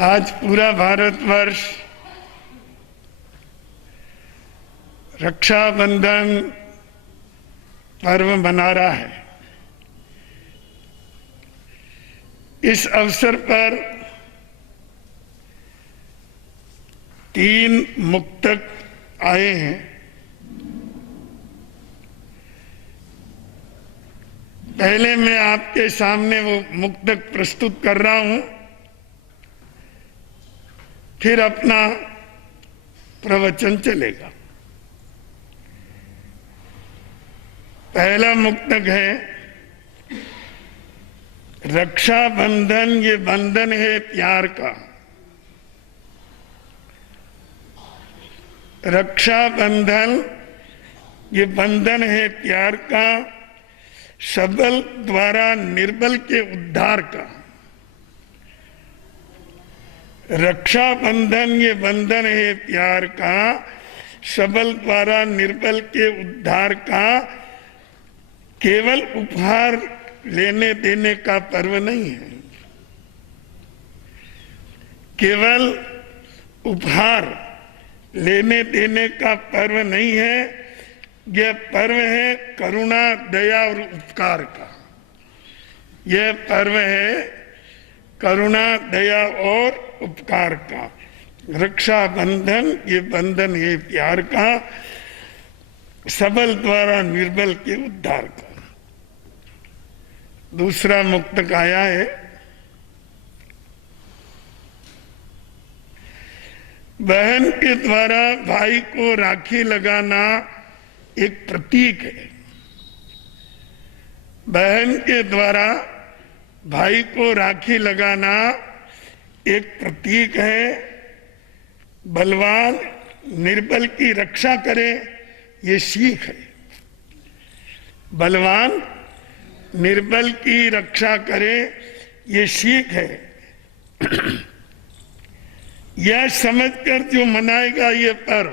आज पूरा भारतवर्ष रक्षाबंधन पर्व मना रहा है। इस अवसर पर 3 मुक्तक आए हैं। पहले मैं आपके सामने वो मुक्तक प्रस्तुत कर रहा हूं, फिर अपना प्रवचन चलेगा। पहला मुक्तक है, रक्षाबंधन ये बंधन है प्यार का। रक्षाबंधन ये बंधन है प्यार का, सबल द्वारा निर्बल के उद्धार का। रक्षाबंधन ये बंधन है प्यार का, सबल द्वारा निर्बल के उद्धार का। केवल उपहार लेने देने का पर्व नहीं है, केवल उपहार लेने देने का पर्व नहीं है, यह पर्व है करुणा दया और उपकार का। यह पर्व है करुणा दया और उपकार का। रक्षाबंधन ये बंधन है प्यार का, सबल द्वारा निर्बल के उद्धार का। दूसरा मुक्तक आया है, बहन के द्वारा भाई को राखी लगाना एक प्रतीक है। बहन के द्वारा भाई को राखी लगाना एक प्रतीक है। बलवान निर्बल की रक्षा करे ये सीख है। बलवान निर्बल की रक्षा करे ये सीख है। यह समझकर जो मनाएगा ये पर्व,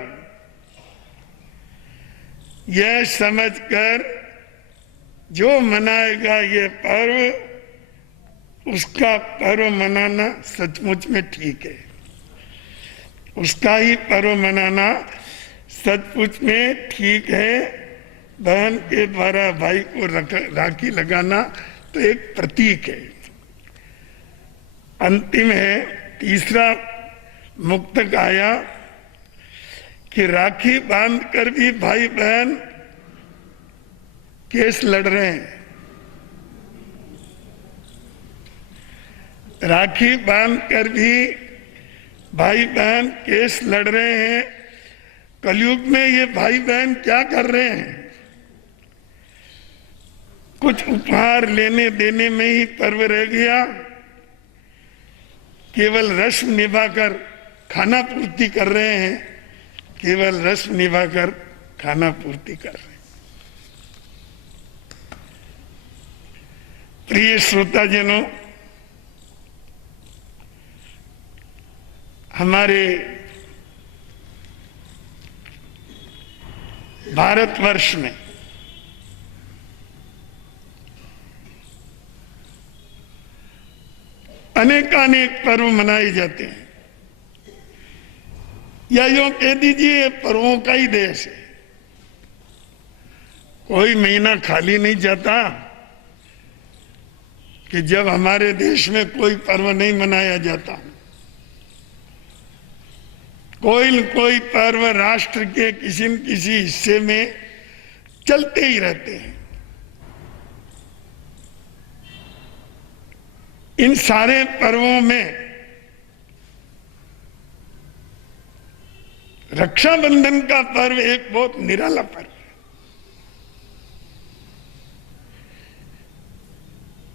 यह समझकर जो मनाएगा ये पर्व, उसका पर्व मनाना सचमुच में ठीक है। उसका ही पर्व मनाना सचमुच में ठीक है। बहन के द्वारा भाई को राखी लगाना तो एक प्रतीक है। अंतिम है, तीसरा मुक्तक आया कि राखी बांधकर भी भाई बहन केस लड़ रहे हैं। राखी बांधकर भी भाई बहन केस लड़ रहे हैं। कलयुग में ये भाई बहन क्या कर रहे हैं? कुछ उपहार लेने देने में ही पर्व रह गया। केवल रस्म निभाकर खाना पूर्ति कर रहे हैं। केवल रस्म निभाकर खाना पूर्ति कर रहे हैं। प्रिय श्रोताजनों, हमारे भारतवर्ष में अनेकानेक पर्व मनाए जाते हैं, या यूं कह दीजिए पर्वों का ही देश है। कोई महीना खाली नहीं जाता कि जब हमारे देश में कोई पर्व नहीं मनाया जाता। कोई न कोई पर्व राष्ट्र के किसी न किसी हिस्से में चलते ही रहते हैं। इन सारे पर्वों में रक्षाबंधन का पर्व एक बहुत निराला पर्व है।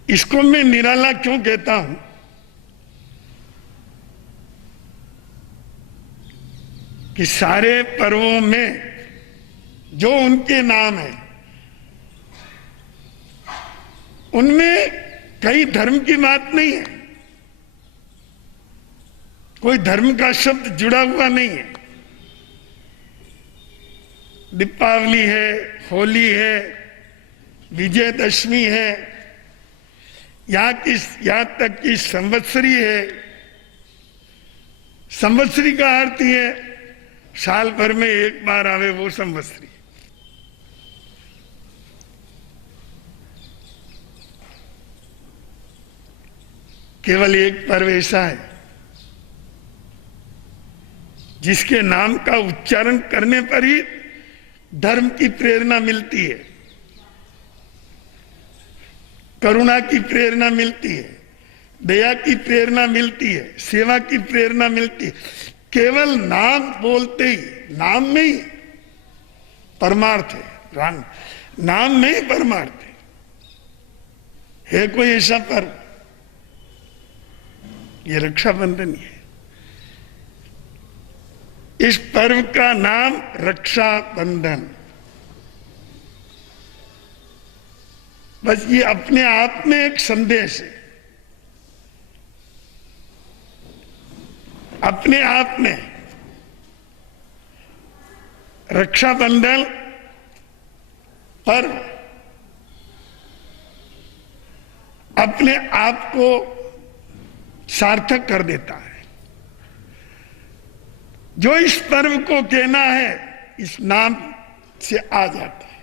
इसको मैं निराला क्यों कहता हूं? कि सारे पर्वों में जो उनके नाम है, उनमें कई धर्म की बात नहीं है। कोई धर्म का शब्द जुड़ा हुआ नहीं है। दीपावली है, होली है, विजयदशमी है, यहाँ तक कि संवत्सरी है, संवत्सरी का अर्थ ही है साल भर में एक बार आवे वो संवत्सरी। केवल एक पर्व ऐसा है जिसके नाम का उच्चारण करने पर ही धर्म की प्रेरणा मिलती है, करुणा की प्रेरणा मिलती है, दया की प्रेरणा मिलती है, सेवा की प्रेरणा मिलती है। केवल नाम बोलते ही, नाम में ही परमार्थ है, नाम में ही परमार्थ है कोई ऐसा पर्व? ये रक्षाबंधन है। इस पर्व का नाम रक्षाबंधन, बस ये अपने आप में एक संदेश है, अपने आप में। रक्षाबंधन पर्व अपने आप को सार्थक कर देता है। जो इस पर्व को कहना है इस नाम से आ जाता है।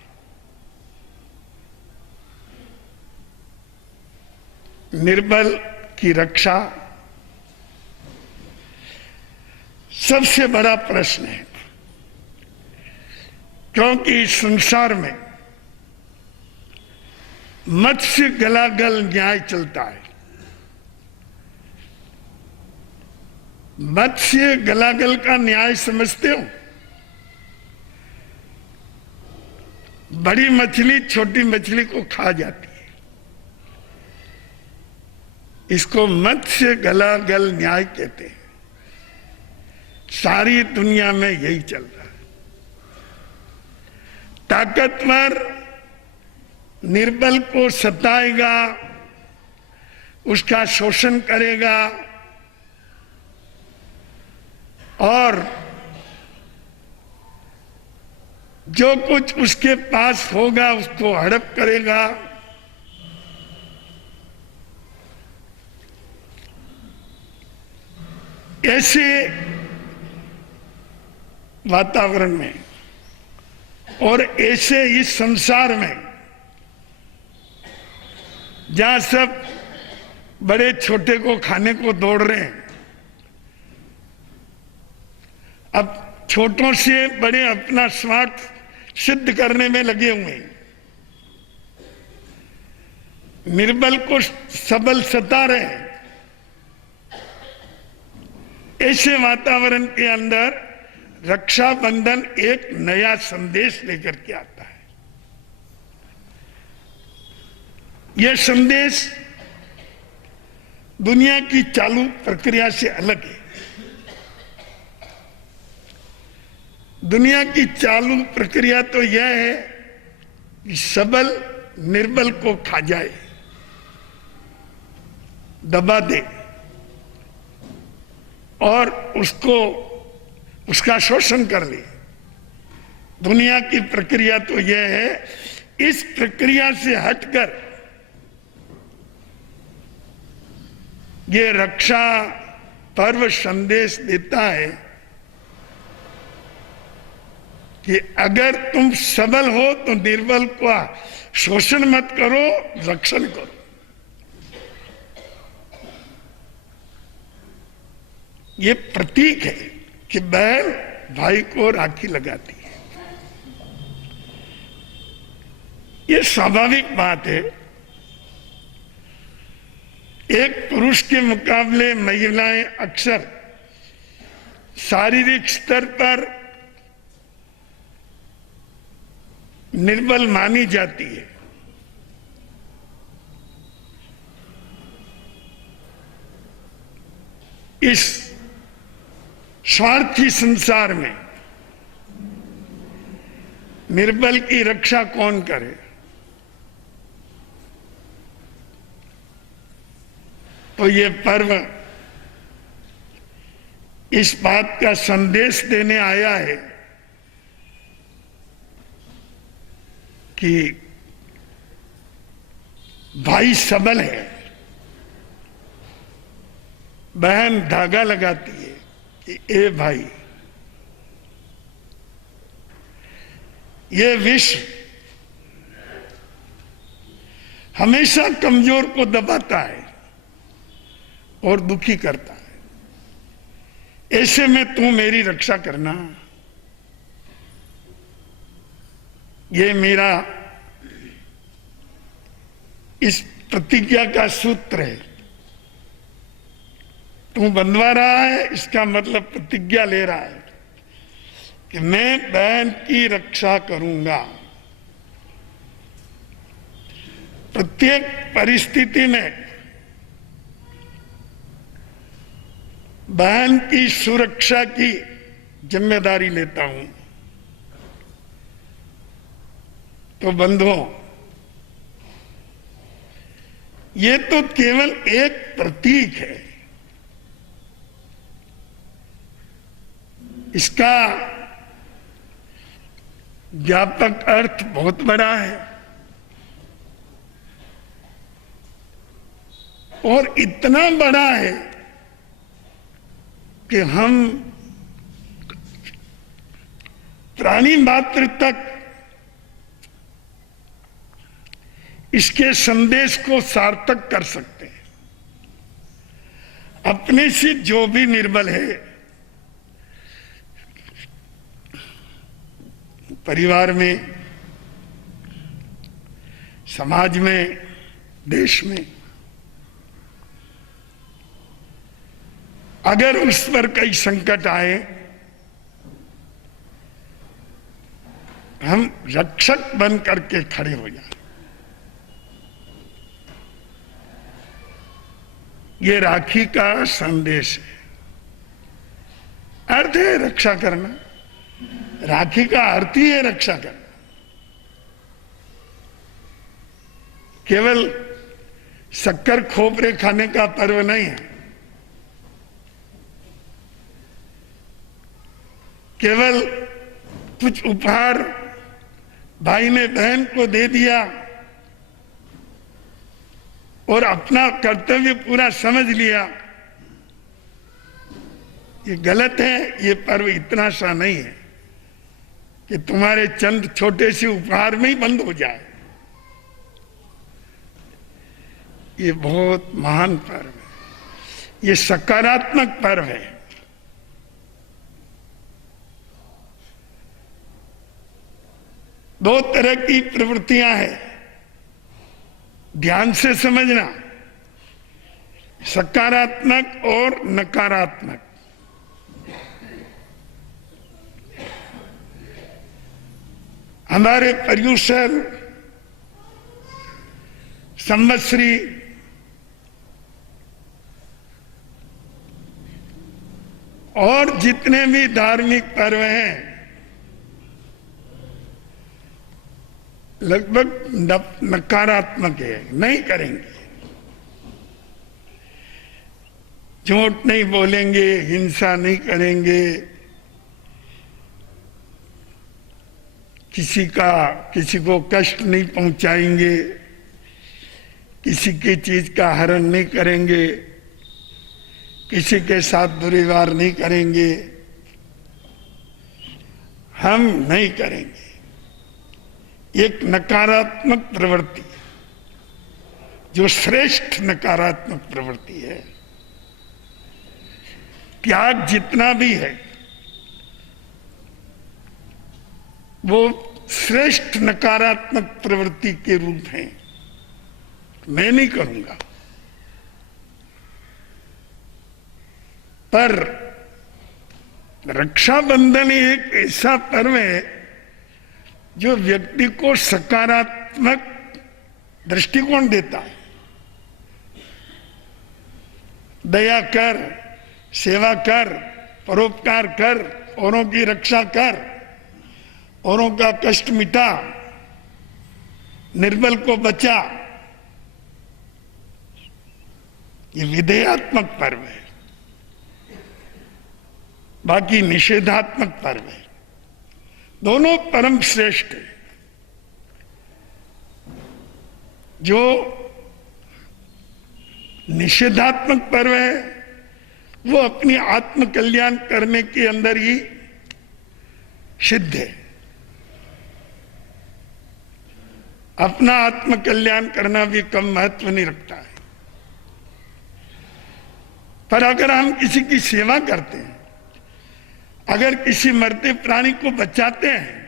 निर्बल की रक्षा सबसे बड़ा प्रश्न है, क्योंकि इस संसार में मत्स्य गलागल न्याय चलता है। मत्स्य गलागल का न्याय समझते हो? बड़ी मछली छोटी मछली को खा जाती है, इसको मत्स्य गलागल न्याय कहते हैं। सारी दुनिया में यही चल रहा है। ताकतवर निर्बल को सताएगा, उसका शोषण करेगा और जो कुछ उसके पास होगा उसको हड़प करेगा। ऐसे वातावरण में और ऐसे इस संसार में जहां सब बड़े छोटे को खाने को दौड़ रहे हैं, अब छोटों से बड़े अपना स्वार्थ सिद्ध करने में लगे हुए हैं। निर्बल को सबल सता रहे हैं। ऐसे वातावरण के अंदर रक्षाबंधन एक नया संदेश लेकर के आता है। यह संदेश दुनिया की चालू प्रक्रिया से अलग है। दुनिया की चालू प्रक्रिया तो यह है कि सबल निर्बल को खा जाए, दबा दे और उसको उसका शोषण कर ले। दुनिया की प्रक्रिया तो यह है। इस प्रक्रिया से हटकर ये रक्षा पर्व संदेश देता है कि अगर तुम सबल हो तो निर्बल का शोषण मत करो, रक्षण करो। ये प्रतीक है कि बहन भाई को राखी लगाती है। ये स्वाभाविक बात है। एक पुरुष के मुकाबले महिलाएं अक्सर शारीरिक स्तर पर निर्बल मानी जाती है। इस स्वार्थी संसार में निर्बल की रक्षा कौन करे? तो ये पर्व इस बात का संदेश देने आया है कि भाई सबल है, बहन धागा लगाती है, कि ए भाई, ये विश्व हमेशा कमजोर को दबाता है और दुखी करता है। ऐसे में तू मेरी रक्षा करना। ये मेरा इस प्रतिज्ञा का सूत्र है। तू बंधवा रहा है, इसका मतलब प्रतिज्ञा ले रहा है कि मैं बहन की रक्षा करूंगा। प्रत्येक परिस्थिति में बहन की सुरक्षा की जिम्मेदारी लेता हूं। तो बंधुओं, ये तो केवल एक प्रतीक है। इसका व्यापक अर्थ बहुत बड़ा है और इतना बड़ा है कि हम प्राणी मात्र तक इसके संदेश को सार्थक कर सकते हैं। अपने से जो भी निर्बल है, परिवार में, समाज में, देश में, अगर उस पर कई संकट आए, हम रक्षक बन करके खड़े हो जाए। ये राखी का संदेश है। अर्थ है रक्षा करना। राखी का अर्थ ही है रक्षा करना। केवल शक्कर खोपरे खाने का पर्व नहीं है, केवल कुछ उपहार भाई ने बहन को दे दिया और अपना कर्तव्य पूरा समझ लिया, ये गलत है। ये पर्व इतना सा नहीं है कि तुम्हारे चंद छोटे से उपहार में ही बंद हो जाए। ये बहुत महान पर्व है। ये सकारात्मक पर्व है। दो तरह की प्रवृत्तियां हैं, ध्यान से समझना, सकारात्मक और नकारात्मक। हमारे पर्यूषण, संवत्सरी और जितने भी धार्मिक पर्व हैं, लगभग नकारात्मक है। नहीं करेंगे, झूठ नहीं बोलेंगे, हिंसा नहीं करेंगे, किसी को कष्ट नहीं पहुंचाएंगे, किसी की चीज का हरण नहीं करेंगे, किसी के साथ दुर्व्यवहार नहीं करेंगे। हम नहीं करेंगे। एक नकारात्मक प्रवृत्ति, जो श्रेष्ठ नकारात्मक प्रवृत्ति है। त्याग जितना भी है वो श्रेष्ठ नकारात्मक प्रवृत्ति के रूप है। मैं नहीं करूंगा। पर रक्षाबंधन एक ऐसा पर्व है जो व्यक्ति को सकारात्मक दृष्टिकोण देता है। दया कर, सेवा कर, परोपकार कर, औरों की रक्षा कर, औरों का कष्ट मिटा, निर्बल को बचा। ये विधेयात्मक पर्व है, बाकी निषेधात्मक पर्व है। दोनों परम श्रेष्ठ है। जो निषेधात्मक पर्व है वो अपनी आत्म कल्याण करने के अंदर ही सिद्ध है। अपना आत्म कल्याण करना भी कम महत्व नहीं रखता है। पर अगर हम किसी की सेवा करते हैं, अगर किसी मरते प्राणी को बचाते हैं,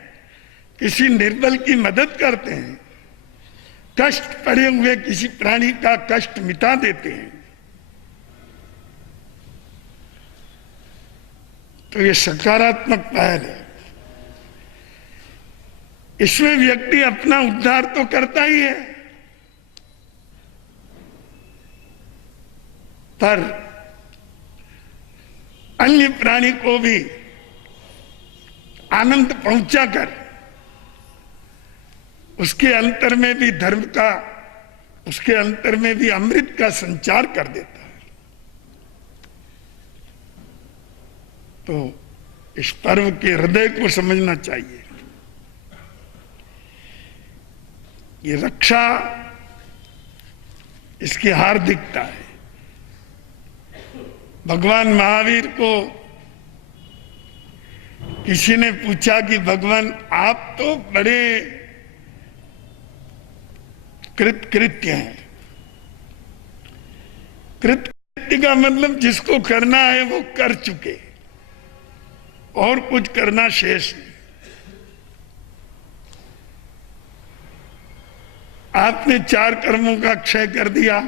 किसी निर्बल की मदद करते हैं, कष्ट पड़े हुए किसी प्राणी का कष्ट मिटा देते हैं, तो ये सकारात्मक पहल है। इसमें व्यक्ति अपना उद्धार तो करता ही है, पर अन्य प्राणी को भी आनंद पहुंचाकर उसके अंतर में भी धर्म का, उसके अंतर में भी अमृत का संचार कर देता है। तो इस पर्व के हृदय को समझना चाहिए। ये रक्षा इसकी हार्दिकता है। भगवान महावीर को किसी ने पूछा कि भगवान आप तो बड़े कृत्य हैं। कृत्य का मतलब जिसको करना है वो कर चुके, और कुछ करना शेष नहीं। आपने 4 कर्मों का क्षय कर दिया,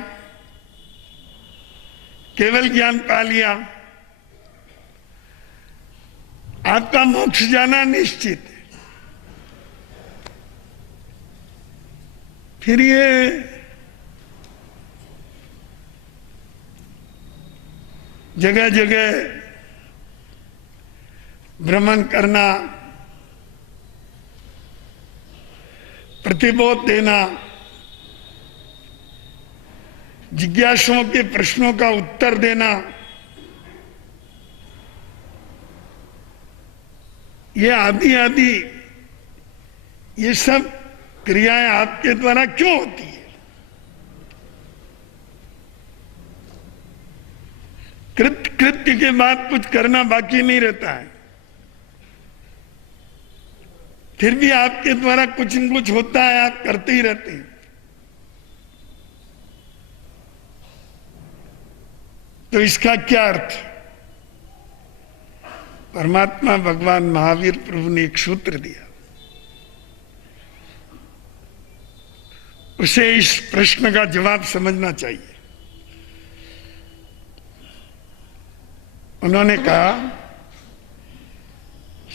केवल ज्ञान पा लिया, आपका मोक्ष जाना निश्चित है। फिर ये जगह जगह भ्रमण करना, प्रतिबोध देना, जिज्ञासुओं के प्रश्नों का उत्तर देना, ये आदि आदि ये सब क्रियाएं आपके द्वारा क्यों होती है? कृत्य के बाद कुछ करना बाकी नहीं रहता है। फिर भी आपके द्वारा कुछ न कुछ होता है, आप करते ही रहते हैं। तो इसका क्या अर्थ? परमात्मा भगवान महावीर प्रभु ने एक सूत्र दिया, उसे इस प्रश्न का जवाब समझना चाहिए। उन्होंने कहा,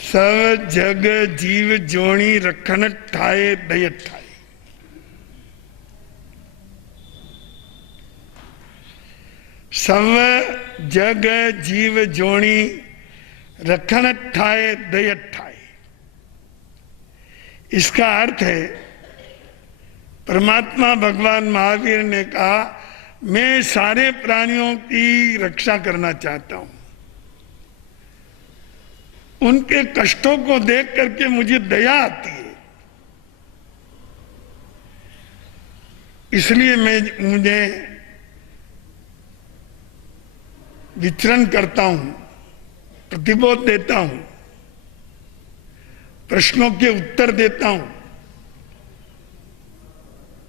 सब जग जीव जोणी रखन ठाए दय ठाए। सब जग जीव जोणी रखन ठाए दय ठाए। इसका अर्थ है, परमात्मा भगवान महावीर ने कहा, मैं सारे प्राणियों की रक्षा करना चाहता हूं। उनके कष्टों को देख करके मुझे दया आती है, इसलिए मुझे विचरण करता हूं, प्रतिबोध देता हूं, प्रश्नों के उत्तर देता हूं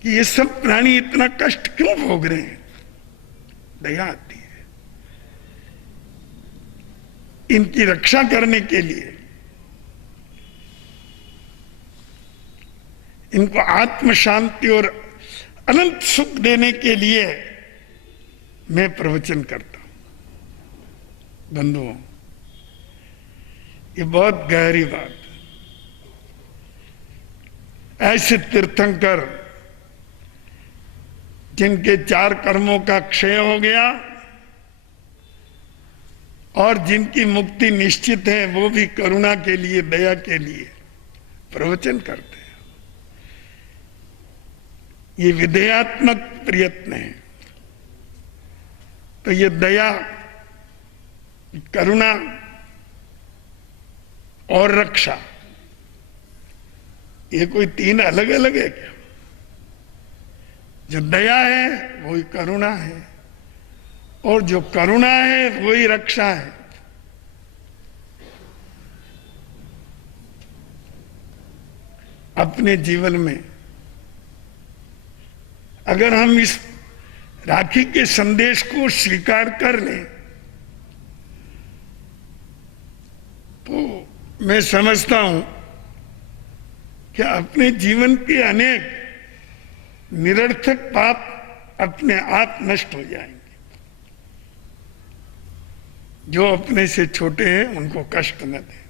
कि ये सब प्राणी इतना कष्ट क्यों भोग रहे हैं। दया आती है इनकी रक्षा करने के लिए, इनको आत्म शांति और अनंत सुख देने के लिए मैं प्रवचन करता हूं। बंधुओं, ये बहुत गहरी बात है। ऐसे तीर्थंकर जिनके 4 कर्मों का क्षय हो गया और जिनकी मुक्ति निश्चित है, वो भी करुणा के लिए, दया के लिए प्रवचन करते हैं। ये विधेयात्मक प्रयत्न है। तो ये दया, करुणा और रक्षा, ये कोई 3 अलग अलग है क्या? जो दया है वही करुणा है, और जो करुणा है वही रक्षा है। अपने जीवन में अगर हम इस राखी के संदेश को स्वीकार कर लें तो मैं समझता हूं कि अपने जीवन के अनेक निरर्थक पाप अपने आप नष्ट हो जाएंगे। जो अपने से छोटे हैं उनको कष्ट न दें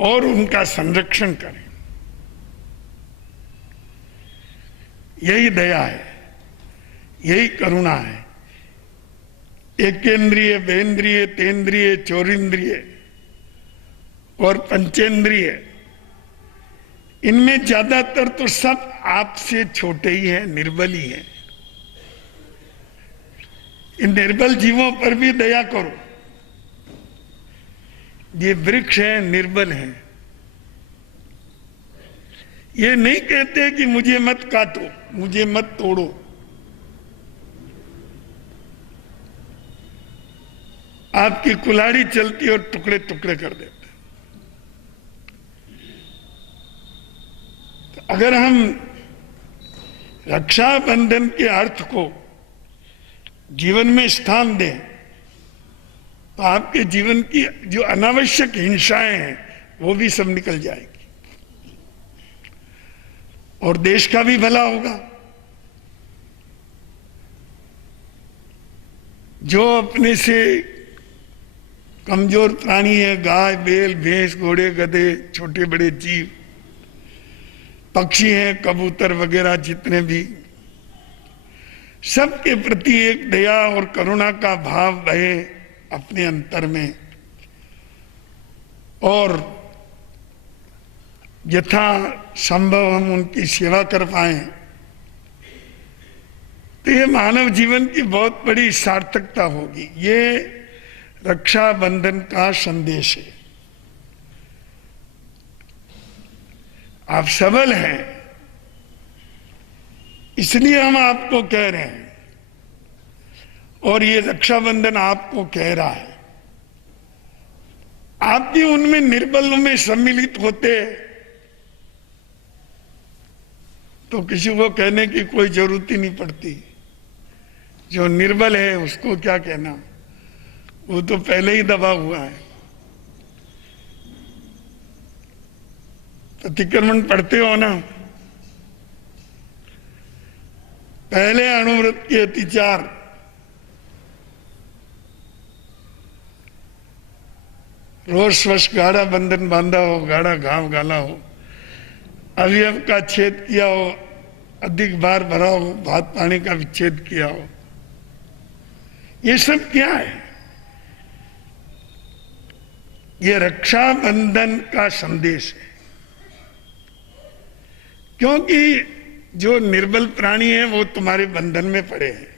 और उनका संरक्षण करें, यही दया है, यही करुणा है। एकेंद्रिय, बेंद्रिय, तेंद्रिय, चौरिंद्रिय और पंचेंद्रिय, इनमें ज्यादातर तो सब आपसे छोटे ही हैं, निर्बल ही हैं। इन निर्बल जीवों पर भी दया करो। ये वृक्ष है, निर्बल है। ये नहीं कहते कि मुझे मत काटो, मुझे मत तोड़ो। आपकी कुल्हाड़ी चलती और टुकड़े टुकड़े कर देते। तो अगर हम रक्षाबंधन के अर्थ को जीवन में स्थान दें तो आपके जीवन की जो अनावश्यक हिंसाएं हैं वो भी सब निकल जाएगी और देश का भी भला होगा। जो अपने से कमजोर प्राणी है, गाय, बैल, भैंस, घोड़े, गधे, छोटे बड़े जीव, पक्षी हैं, कबूतर वगैरह, जितने भी, सबके प्रति एक दया और करुणा का भाव बहे अपने अंतर में और यथा संभव हम उनकी सेवा कर पाए तो ये मानव जीवन की बहुत बड़ी सार्थकता होगी। ये रक्षाबंधन का संदेश है। आप सबल हैं इसलिए हम आपको कह रहे हैं और ये रक्षाबंधन आपको कह रहा है। आप भी उनमें निर्बलों में सम्मिलित होते तो किसी को कहने की कोई जरूरत ही नहीं पड़ती। जो निर्बल है उसको क्या कहना, वो तो पहले ही दबा हुआ है। प्रतिक्रमण पढ़ते हो ना, पहले अणुव्रत के अतिचार, रोष वश गाढ़ा बंधन बांधा हो, गाढ़ा घाव गाला हो, अवयव का छेद किया हो, अधिक बार भरा हो, भात पानी का विच्छेद किया हो। ये सब क्या है? ये रक्षाबंधन का संदेश है। क्योंकि जो निर्बल प्राणी है वो तुम्हारे बंधन में पड़े हैं।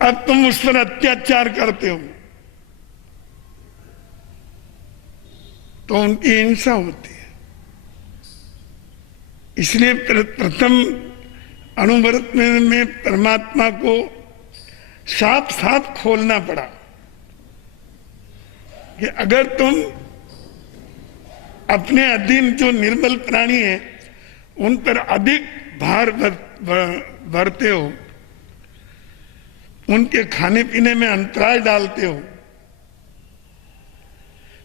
अब तुम उस पर अत्याचार करते हो तो उनकी हिंसा होती है। इसलिए प्रथम अणुव्रत में परमात्मा को साफ साफ खोलना पड़ा कि अगर तुम अपने अधीन जो निर्बल प्राणी है उन पर अधिक भार भरते हो, उनके खाने पीने में अंतराय डालते हो,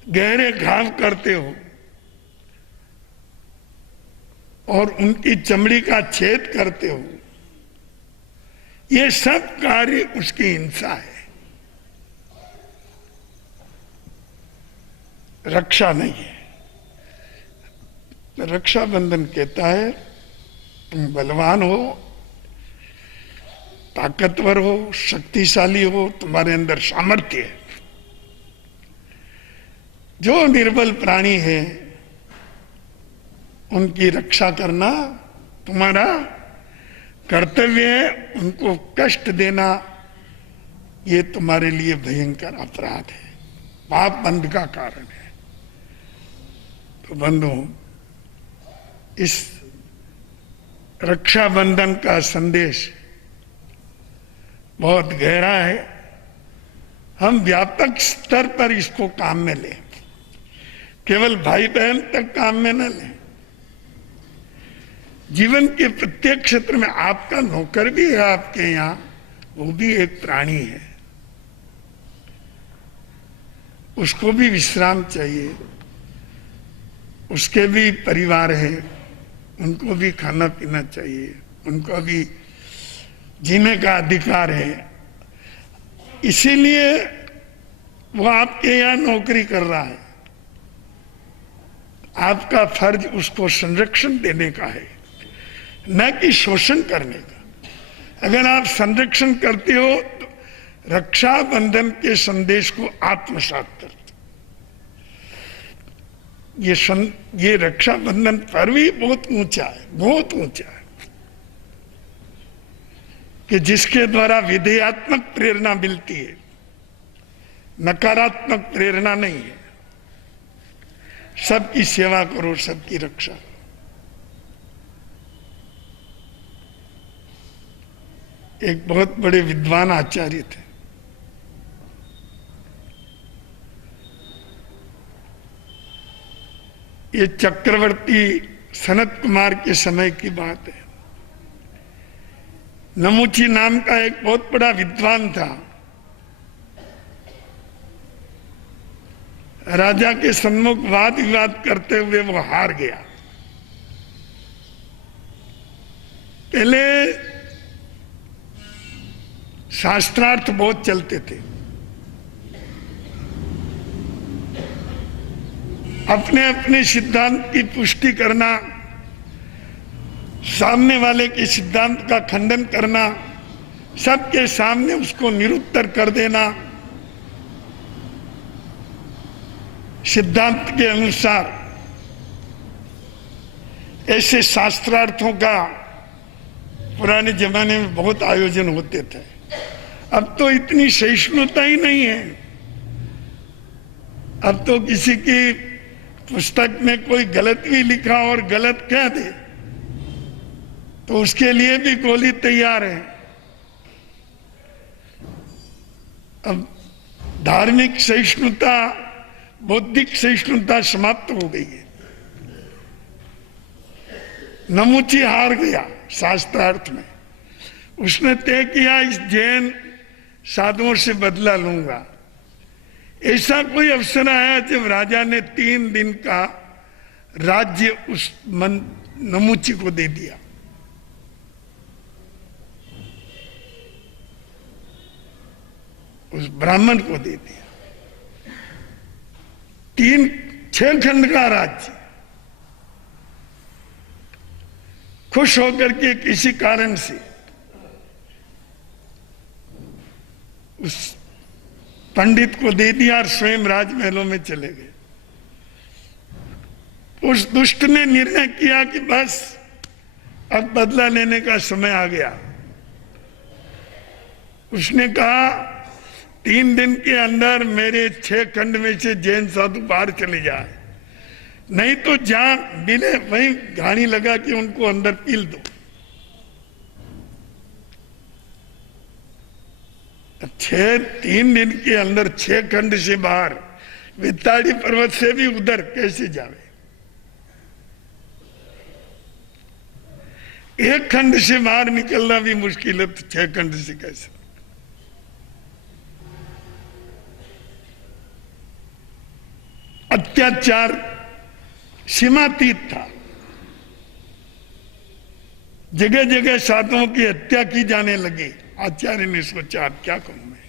गहरे घाव करते हो और उनकी चमड़ी का छेद करते हो, ये सब कार्य उसकी हिंसा है, रक्षा नहीं है। रक्षाबंधन कहता है तुम बलवान हो, ताकतवर हो, शक्तिशाली हो, तुम्हारे अंदर सामर्थ्य है। जो निर्बल प्राणी है उनकी रक्षा करना तुम्हारा कर्तव्य है। उनको कष्ट देना ये तुम्हारे लिए भयंकर अपराध है, पाप बंध का कारण है। तो बंधुओं, इस रक्षाबंधन का संदेश बहुत गहरा है। हम व्यापक स्तर पर इसको काम में लें, केवल भाई बहन तक काम में न लें। जीवन के प्रत्येक क्षेत्र में आपका नौकर भी है, आपके यहां वो भी एक प्राणी है, उसको भी विश्राम चाहिए, उसके भी परिवार है, उनको भी खाना पीना चाहिए, उनको भी जीने का अधिकार है। इसीलिए वो आपके यहां नौकरी कर रहा है। आपका फर्ज उसको संरक्षण देने का है, न कि शोषण करने का। अगर आप संरक्षण करते हो तो रक्षाबंधन के संदेश को आत्मसात करते। ये रक्षाबंधन पर्व ही बहुत ऊंचा है, बहुत ऊंचा है, कि जिसके द्वारा विधेयात्मक प्रेरणा मिलती है, नकारात्मक प्रेरणा नहीं है। सबकी सेवा करो, सबकी रक्षा करो। एक बहुत बड़े विद्वान आचार्य थे, ये चक्रवर्ती सनत कुमार के समय की बात है। नमुची नाम का एक बहुत बड़ा विद्वान था। राजा के सम्मुख वाद विवाद करते हुए वो हार गया। पहले शास्त्रार्थ बहुत चलते थे, अपने अपने सिद्धांत की पुष्टि करना, सामने वाले के सिद्धांत का खंडन करना, सबके सामने उसको निरुत्तर कर देना, सिद्धांत के अनुसार। ऐसे शास्त्रार्थों का पुराने जमाने में बहुत आयोजन होते थे। अब तो इतनी सहिष्णुता ही नहीं है। अब तो किसी की पुस्तक में कोई गलत भी लिखा और गलत कह दे तो उसके लिए भी गोली तैयार है। अब धार्मिक सहिष्णुता, बौद्धिक सहिष्णुता समाप्त हो गई है। नमुची हार गया शास्त्रार्थ में। उसने तय किया इस जैन साधुओं से बदला लूंगा। ऐसा कोई अवसर आया जब राजा ने 3 दिन का राज्य उस नमुची को दे दिया। उस ब्राह्मण को दे दिया। 6 खंड का राज्य। खुश होकर के किसी कारण से उस पंडित को दे दिया और स्वयं राजमहलों में चले गए। उस दुष्ट ने निर्णय किया कि बस अब बदला लेने का समय आ गया। उसने कहा 3 दिन के अंदर मेरे 6 खंड में से जैन साधु बाहर चले जाए, नहीं तो जहां मिले वहीं घानी लगा कि उनको अंदर पील दो। 3 दिन के अंदर 6 खंड से बाहर, विताड़ी पर्वत से भी उधर कैसे जावे? 1 खंड से बाहर निकलना भी मुश्किल है, तो 6 खंड से कैसे? अत्याचार सीमातीत था। जगह जगह साधुओं की हत्या की जाने लगी। आचार्य ने सोचा अब क्या करूं मैं,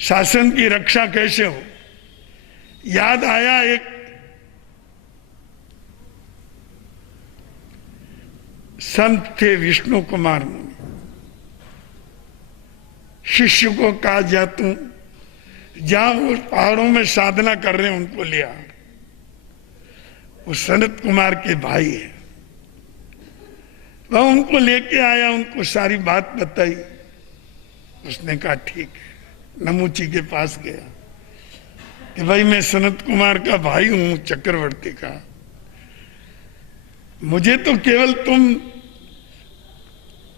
शासन की रक्षा कैसे हो? याद आया एक संत थे विष्णु कुमार मुनि। शिष्य को कहा जा तू जहां वो पहाड़ों में साधना कर रहे हैं उनको लिया। वो सनत कुमार के भाई है। वह उनको लेके आया, उनको सारी बात बताई। उसने कहा ठीक है। नमुची के पास गया कि भाई मैं सनत कुमार का भाई हूं, चक्रवर्ती का। मुझे तो केवल तुम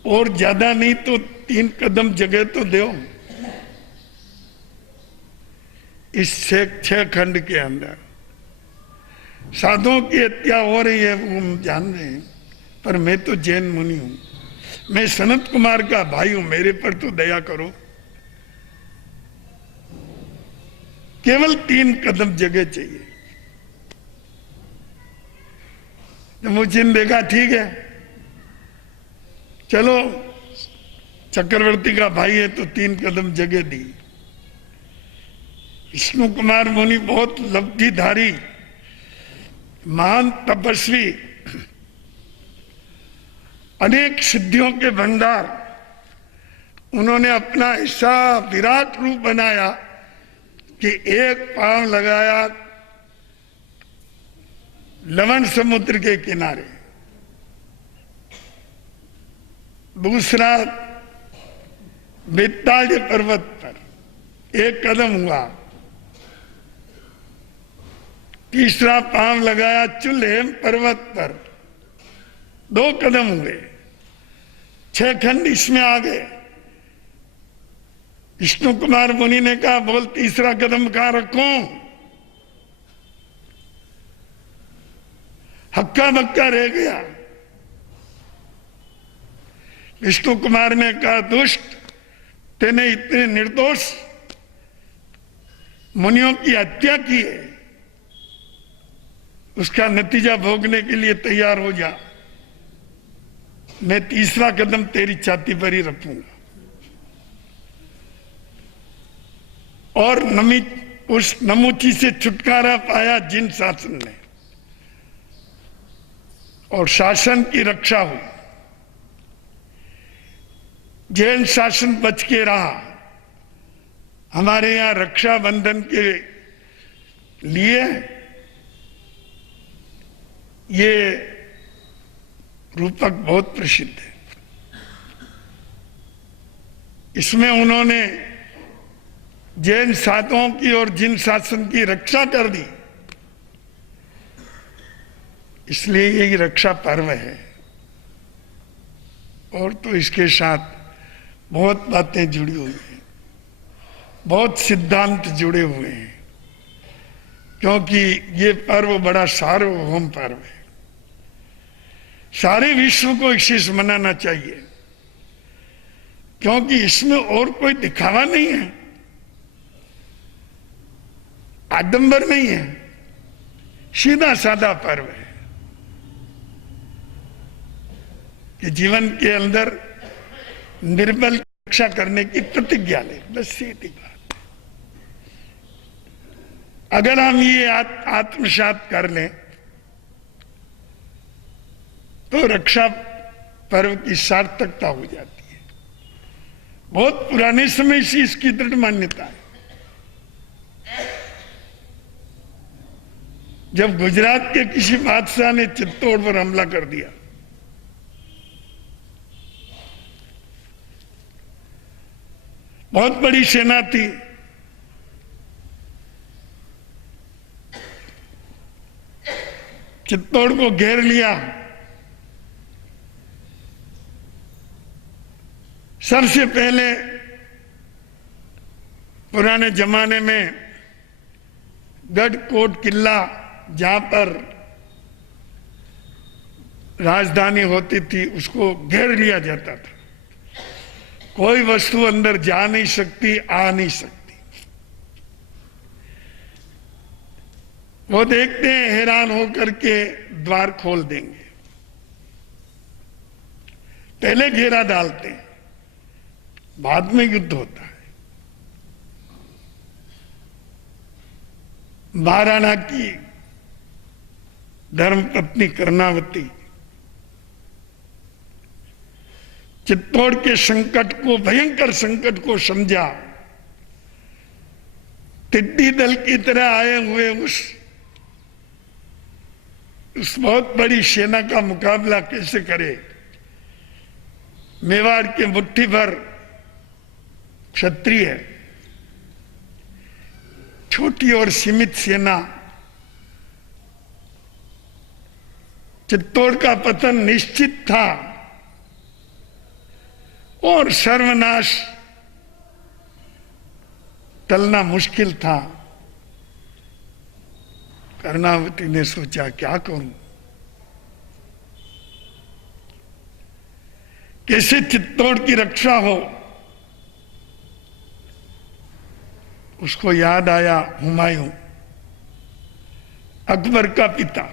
और ज्यादा नहीं तो 3 कदम जगह तो दो इस 6 खंड के अंदर। साधुओं की हत्या हो रही है वो हम जान रहे हैं, पर मैं तो जैन मुनि हूं, मैं सनत कुमार का भाई हूं, मेरे पर तो दया करो। केवल 3 कदम जगह चाहिए। मुझे देखा ठीक है, चलो चक्रवर्ती का भाई है तो 3 कदम जगह दी। विष्णु कुमार मुनि बहुत लब्धिधारी महान तपस्वी, अनेक सिद्धियों के भंडार, उन्होंने अपना ऐसा विराट रूप बनाया कि एक पांव लगाया लवण समुद्र के किनारे, दूसरा बेताल पर्वत पर 1 कदम हुआ, तीसरा पांव लगाया चुल्हेम पर्वत पर 2 कदम हुए, 6 खंड इसमें आ गए। विष्णु कुमार मुनि ने कहा बोल तीसरा कदम कहां रखूं? हक्का बक्का रह गया। विष्णु कुमार ने कहा दुष्ट, तेने इतने निर्दोष मुनियों की हत्या की है, उसका नतीजा भोगने के लिए तैयार हो जा। मैं तीसरा कदम तेरी छाती पर ही रखूंगा। और उस नमूची से छुटकारा पाया जिन शासन ने, और शासन की रक्षा हुई। जैन शासन बच के रहा। हमारे यहां रक्षाबंधन के लिए ये रूपक बहुत प्रसिद्ध है। इसमें उन्होंने जैन साधुओं की और जिन शासन की रक्षा कर दी, इसलिए यही रक्षा पर्व है। और तो इसके साथ बहुत बातें जुड़ी हुई हैं, बहुत सिद्धांत जुड़े हुए हैं, क्योंकि ये पर्व बड़ा सार्वभौम पर्व है। सारे विश्व को इसे मनाना चाहिए, क्योंकि इसमें और कोई दिखावा नहीं है, आडंबर नहीं है, सीधा साधा पर्व है कि जीवन के अंदर निर्बल की रक्षा करने की प्रतिज्ञा ले, बस सीधी बात। अगर हम ये आत्मसात कर लें तो रक्षा पर्व की सार्थकता हो जाती है। बहुत पुराने समय से इसकी दृढ़ मान्यता है। जब गुजरात के किसी बादशाह ने चित्तौड़ पर हमला कर दिया, बहुत बड़ी सेना थी, चित्तौड़ को घेर लिया। सबसे पहले पुराने जमाने में गढ़ कोट किला, जहां पर राजधानी होती थी, उसको घेर लिया जाता था। कोई वस्तु अंदर जा नहीं सकती, आ नहीं सकती। वो देखते हैं, हैरान होकर के द्वार खोल देंगे, पहले घेरा डालते हैं, बाद में युद्ध होता है। महाराणा की धर्मपत्नी कर्णावती चित्तौड़ के संकट को, भयंकर संकट को समझा। टिड्डी दल की तरह आए हुए उस बहुत बड़ी सेना का मुकाबला कैसे करे। मेवाड़ के मुट्ठी भर क्षत्रिय, छोटी और सीमित सेना, चित्तौड़ का पतन निश्चित था और सर्वनाश टलना मुश्किल था। कर्णावती ने सोचा क्या करूं, कैसे चित्तौड़ की रक्षा हो। उसको याद आया हुमायूं, अकबर का पिता।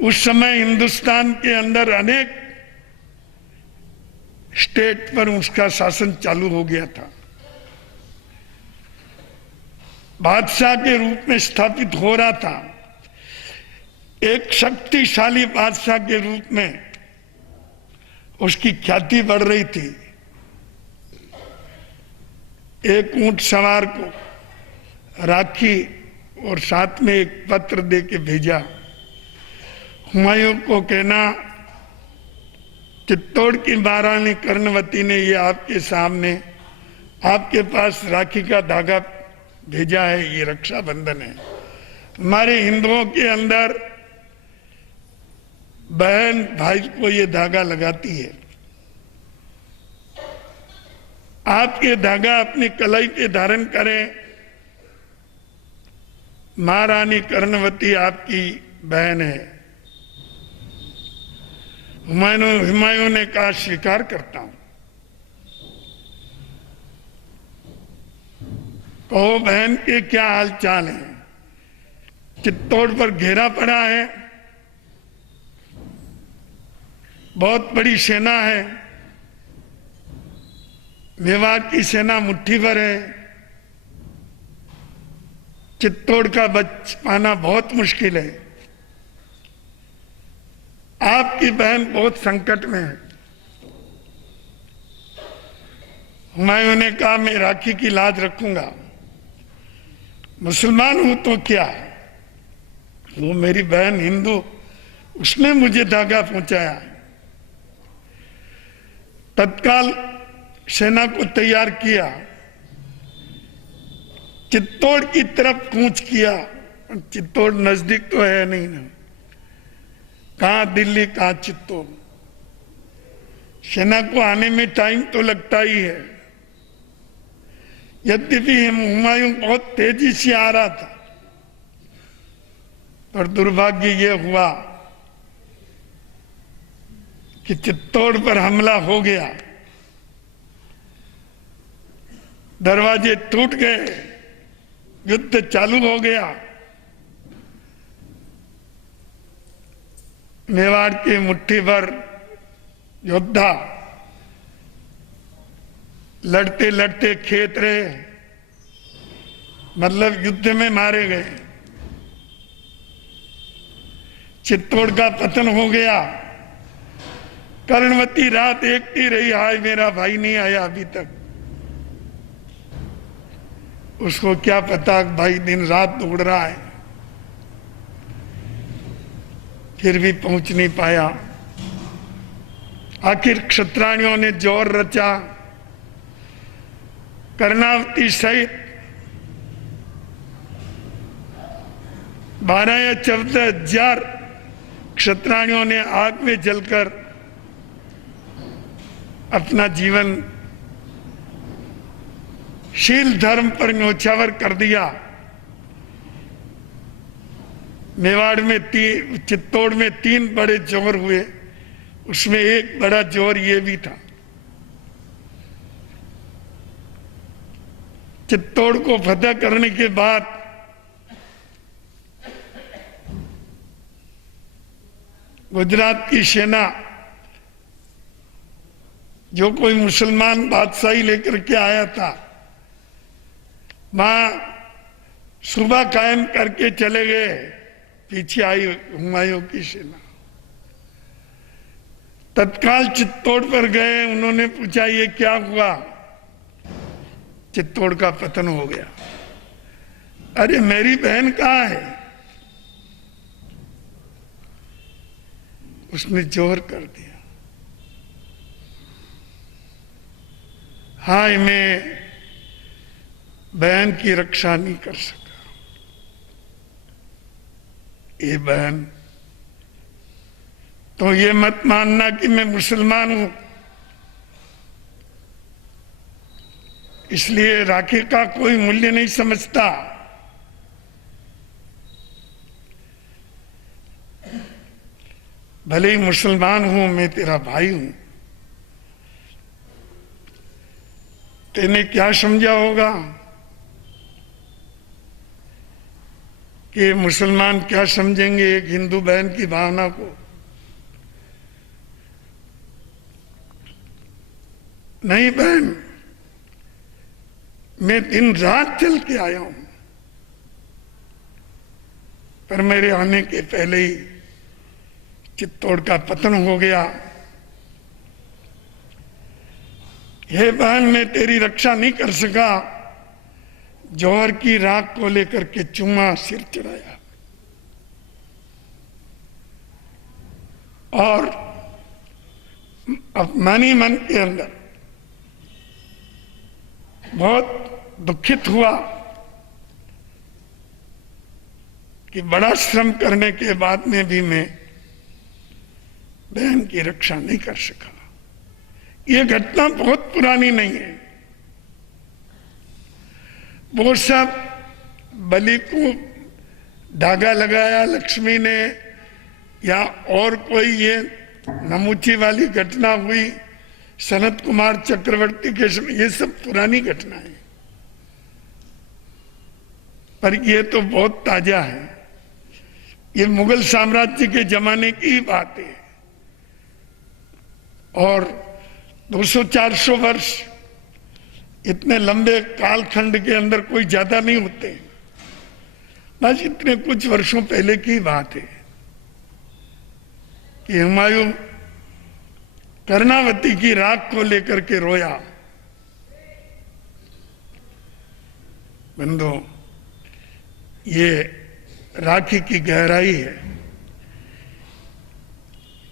उस समय हिंदुस्तान के अंदर अनेक स्टेट पर उसका शासन चालू हो गया था, बादशाह के रूप में स्थापित हो रहा था। एक शक्तिशाली बादशाह के रूप में उसकी ख्याति बढ़ रही थी। एक ऊंट सवार को राखी और साथ में एक पत्र दे के भेजा, हुमायूं को कहना चित्तौड़ की महारानी कर्णवती ने ये आपके सामने आपके पास राखी का धागा भेजा है, ये रक्षाबंधन है। हमारे हिंदुओं के अंदर बहन भाई को ये धागा लगाती है। आप ये धागा अपनी कलाई पे धारण करें। महारानी कर्णवती आपकी बहन है। हुमायूं ने कहा स्वीकार करता हूं। कहो बहन के क्या हाल चाल है। चित्तौड़ पर घेरा पड़ा है, बहुत बड़ी सेना है, मेवाड़ की सेना मुट्ठी भर है, चित्तौड़ का बच पाना बहुत मुश्किल है, आपकी बहन बहुत संकट में है। हुमायूं ने कहा मैं राखी की लाज रखूंगा, मुसलमान हूं तो क्या, वो मेरी बहन हिंदू, उसने मुझे धागा पहुंचाया। तत्काल सेना को तैयार किया, चित्तौड़ की तरफ कूच किया। चित्तौड़ नजदीक तो है नहीं ना, कहां दिल्ली कहां चित्तौड़, सेना को आने में टाइम तो लगता ही है। यद्यपि हुमायूं बहुत तेजी से आ रहा था, पर दुर्भाग्य ये हुआ कि चित्तौड़ पर हमला हो गया, दरवाजे टूट गए, युद्ध चालू हो गया। मेवाड़ के मुट्ठी भर योद्धा लड़ते लड़ते खेत रहे, मतलब युद्ध में मारे गए। चित्तौड़ का पतन हो गया। कर्णवती रात देखती रही, हाय मेरा भाई नहीं आया अभी तक। उसको क्या पता भाई दिन रात दौड़ रहा है, फिर भी पहुंच नहीं पाया। आखिर क्षत्राणियों ने जोर रचा, कर्णावती सहित 12 या 14 हजार क्षत्राणियों ने आग में जलकर अपना जीवन शील धर्म पर न्योछावर कर दिया। मेवाड़ में चित्तौड़ में 3 बड़े जोर हुए, उसमें एक बड़ा जोर ये भी था। चित्तौड़ को फतह करने के बाद गुजरात की सेना, जो कोई मुसलमान बादशाही लेकर के आया था, वहां सुबह कायम करके चले गए। पीछे आई हुमायूं की सेना, तत्काल चित्तौड़ पर गए। उन्होंने पूछा ये क्या हुआ। चित्तौड़ का पतन हो गया। अरे मेरी बहन कहाँ है। उसने जोर कर दिया, हाय मैं बहन की रक्षा नहीं कर सका। ए बहन, तो ये मत मानना कि मैं मुसलमान हूं इसलिए राखी का कोई मूल्य नहीं समझता। भले ही मुसलमान हूं, मैं तेरा भाई हूं। तेने क्या समझा होगा कि मुसलमान क्या समझेंगे एक हिंदू बहन की भावना को? नहीं बहन, मैं दिन रात चल के आया हूं, पर मेरे आने के पहले ही चित्तौड़ का पतन हो गया। हे बहन, मैं तेरी रक्षा नहीं कर सका। जौहर की राख को लेकर के चुम्मा सिर चढ़ाया और अब मन ही मन के अंदर बहुत दुखित हुआ कि बड़ा श्रम करने के बाद में भी मैं बहन की रक्षा नहीं कर सका। ये घटना बहुत पुरानी नहीं है। वो सब बलि को धागा लगाया लक्ष्मी ने, या और कोई ये नमूची वाली घटना हुई सनत कुमार चक्रवर्ती के समय, ये सब पुरानी घटना है। पर ये तो बहुत ताजा है। ये मुगल साम्राज्य के जमाने की ही बात है और 200-400 वर्ष इतने लंबे कालखंड के अंदर कोई ज्यादा नहीं होते। बस इतने कुछ वर्षों पहले की बात है कि हुमायूं कर्णावती की राख को लेकर के रोया। बंधु, ये राखी की गहराई है।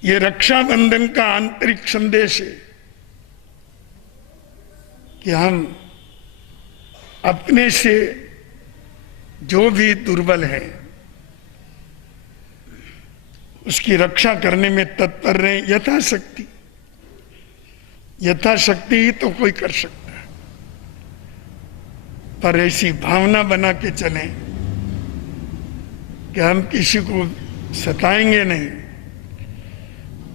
ये रक्षाबंधन का आंतरिक संदेश है कि हम अपने से जो भी दुर्बल है उसकी रक्षा करने में तत्पर रहे, यथाशक्ति। यथाशक्ति ही तो कोई कर सकता है, पर ऐसी भावना बना के चलें कि हम किसी को सताएंगे नहीं,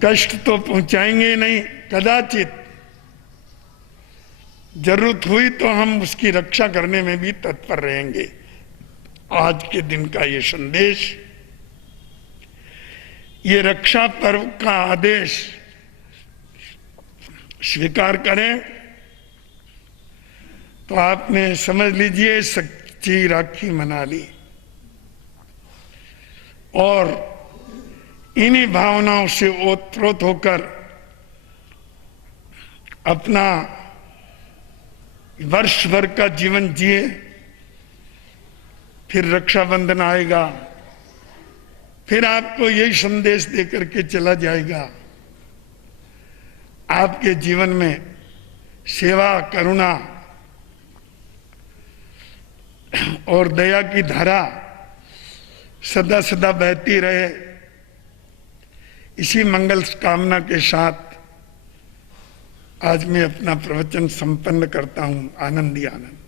कष्ट तो पहुंचाएंगे नहीं, कदाचित जरूरत हुई तो हम उसकी रक्षा करने में भी तत्पर रहेंगे। आज के दिन का ये संदेश, ये रक्षा पर्व का आदेश स्वीकार करें तो आपने समझ लीजिए सच्ची राखी मना ली। और इन्हीं भावनाओं से ओतप्रोत होकर अपना वर्ष भर का जीवन जिए, फिर रक्षाबंधन आएगा, फिर आपको यही संदेश देकर के चला जाएगा। आपके जीवन में सेवा, करुणा और दया की धारा सदा सदा बहती रहे। इसी मंगल कामना के साथ आज मैं अपना प्रवचन संपन्न करता हूं। आनंद ही आनंद।